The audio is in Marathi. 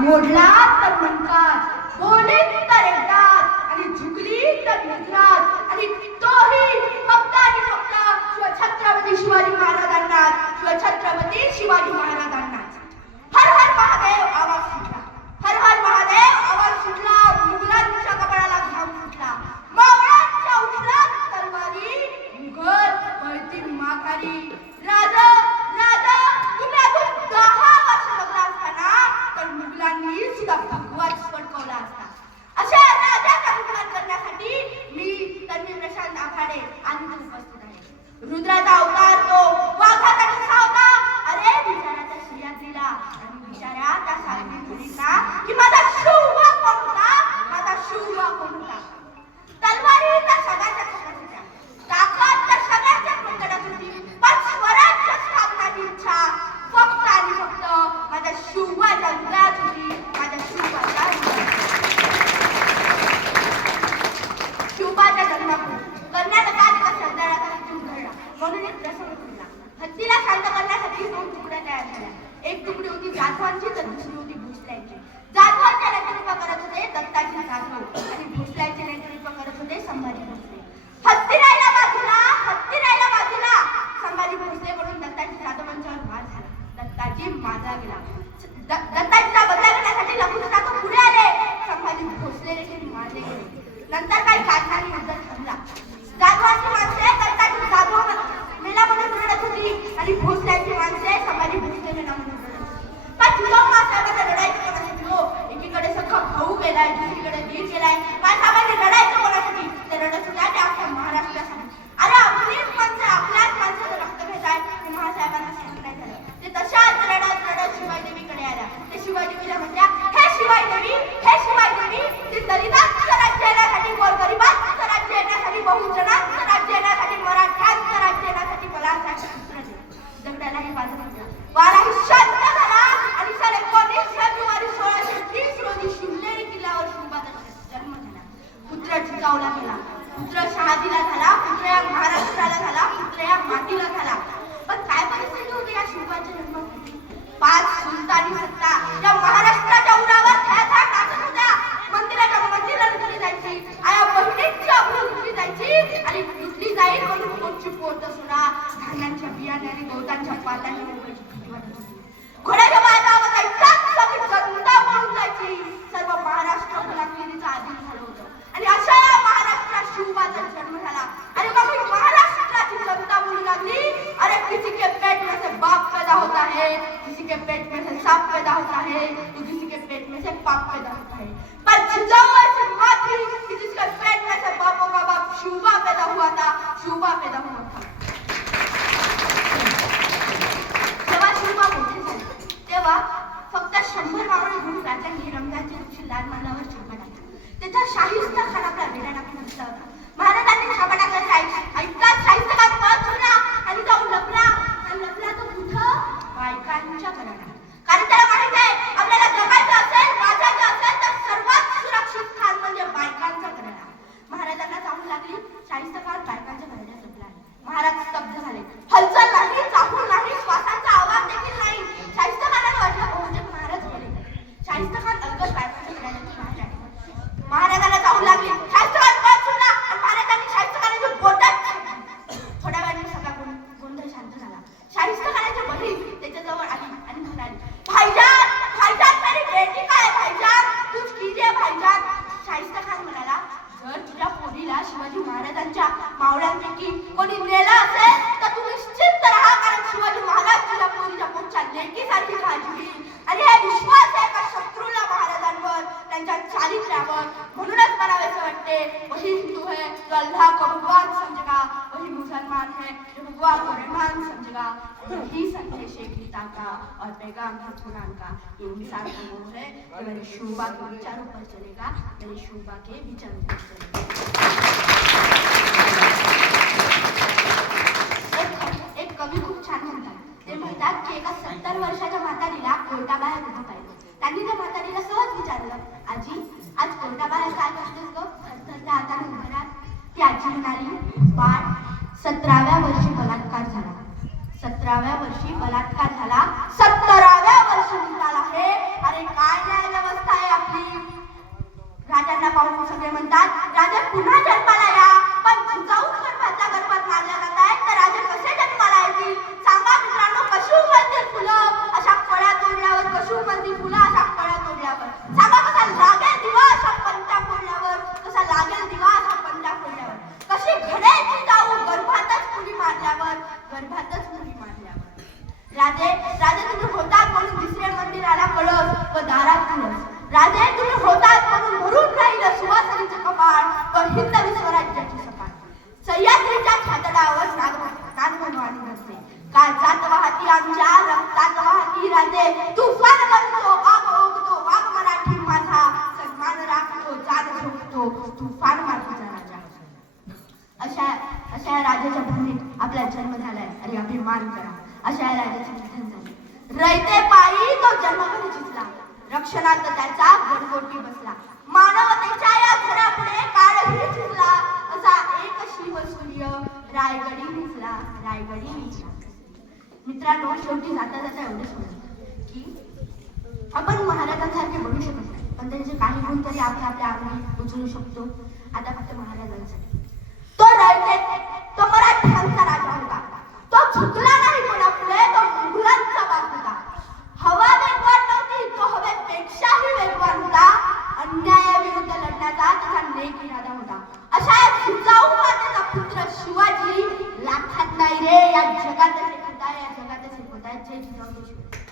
मोडला तर मनकाच बोले तर एकदाच आणि झुकली तर नजरात आणि तोही फक्त आणि फक्त छत्रपती शिवाजी महाराजांना छत्रपती शिवाजी तिला शांत करण्यासाठी दोन तुकड्या तयार झाल्या एक तुकडी होती जाधवांची तर दुसरी होती भोसल्यांची. जाधवांचे नेतृत्व करत होते दत्ताजी जाधव आणि भोसल्यांचे नेतृत्व करत होते संभाजी भोसले. हत्ती राहिला बाजूला हत्ती राहिला बाजूला. संभाजी भोसले म्हणून दत्ताजी जाधवांच्यावर वार झाला. दत्ताजी माजा गेला. द- दत्ताजीचा बदला करण्यासाठी लखुजी जाधव पुढे आले. संभाजी भोसले देखील मारले गेले. नंतर काही कारणाने युद्ध थांबला. जाधवांची माणसे दत्ताजी जाधव मेला म्हणून रडत होती आणि भोसल्याची माणसे संभाजी भोसले मेला म्हणून तुझा रडायचं कोणासाठी हो एकीकडे सखा भाऊ गेलाय दुसरीकडे वीर गेलाय साहेबांनी रडायचं कोणासाठी पुत्र जिजाऊला गेला पुत्र शहाजीला झाला पुत्र या महाराष्ट्राला झाला पुत्र या मातीला झाला. पण काय परिस्थिती होती या शिवबाच्या जन्मापूर्वी पाच सुलतानी सत्ता या महाराष्ट्राच्या उरावर थ्या थ्या टाकत होत्या मंदिराच्या मंदिराला लुटली जायची आया बहिणींची अब्रू लुटली जायची आणि लुटली जाईल म्हणून पोटची पोट सुना धान्यांच्या बियाणे आणि गवतांच्या पात्यांनी मोकळीची भीती वाटत होती घोड्याच्या बाजावर जायचा सगळी जनता पळून जायची सर्व महाराष्ट्र गुलामगिरीचा अधीन झालं होतं आणि अशा या महाराष्ट्रात शिवबाचा जन्म झाला आणि मग ही महाराष्ट्राची जनता बोलू लागली अरे किसी के पेट में से बाप पैदा होता है किसी के पेट में से सांप पैदा होता है तो किसी के पेट में से पाप पैदा होता है। पर जिजाऊ ऐसी माँ थी कि जिसके पेट में से पापों का बाप शिवबा पैदा हुआ था शिवबा पोटच्या लेकीसारखी काळजी आणि हे विश्वास आहे का शत्रूला महाराजांवर त्यांच्या चारित्र्यावर? म्हणूनच मला असं वाटते वही हिंदू है जो अल्लाह को भगवान समझेगा वही मुसलमान है जो भगवान को रहमान समझेगा यही संदेश है गीता का और पैगाम है कुरान का। ये इंसान का मोह है कि मेरे शोभा के विचारों पर चलेगा मेरे शोभा के विचारों पर चलेगा। नाचणारी बाळ सतराव्या वर्षी बलात्कार झाला. सतराव्या वर्षी बलात्कार झाला. सत्तराव्या वर्षी निकाल आहे. अरे काय न्याय व्यवस्था आहे आपली? राजांना पाहून सगळे म्हणतात राजा पुन्हा जन्माला या पण जाऊ आमच्या रक्तात वाहती राजे. तुफान बनतो आग ओघतो वाघ मराठी माझा. सन्मान राखतो जात झोपतो तुफान मराठीचा राजा. अशा अशा या राजाच्या भूमीत आपला जन्म झालाय आणि अभिमान करा. अशा या राजाचे निधन झाले. रयते पायी तो जन्मभर जिंकला. रक्षणात त्याचा गणगोटी बसला. मानवतेच्या या घरापुढे काळही झुकला असा एक शिवसूर्य रायगडी निघला रायगडी निघला मित्रांनो शेवटी जाता जाता एवढं समजलं की आपण महाराजांसारखे बनू शकत नाही. पण त्यांचे काही गुण तरी आपण आपल्या अंगी उचलू शकतो. आता फक्त महाराजांसाठी. तो राहिले तो मराठ्यांचा राजा होता. तो चुकला नाही कोणापुढे तो मुघलांचा बाप होता हवा वेगवान नव्हती तो हवेपेक्षाही वेगवान होता अन्यायाविरुद्ध लढण्याचा त्याचा नेक इरादा होता अशा या जिजाऊ मातेचा पुत्र शिवाजी लाखात नाही रे या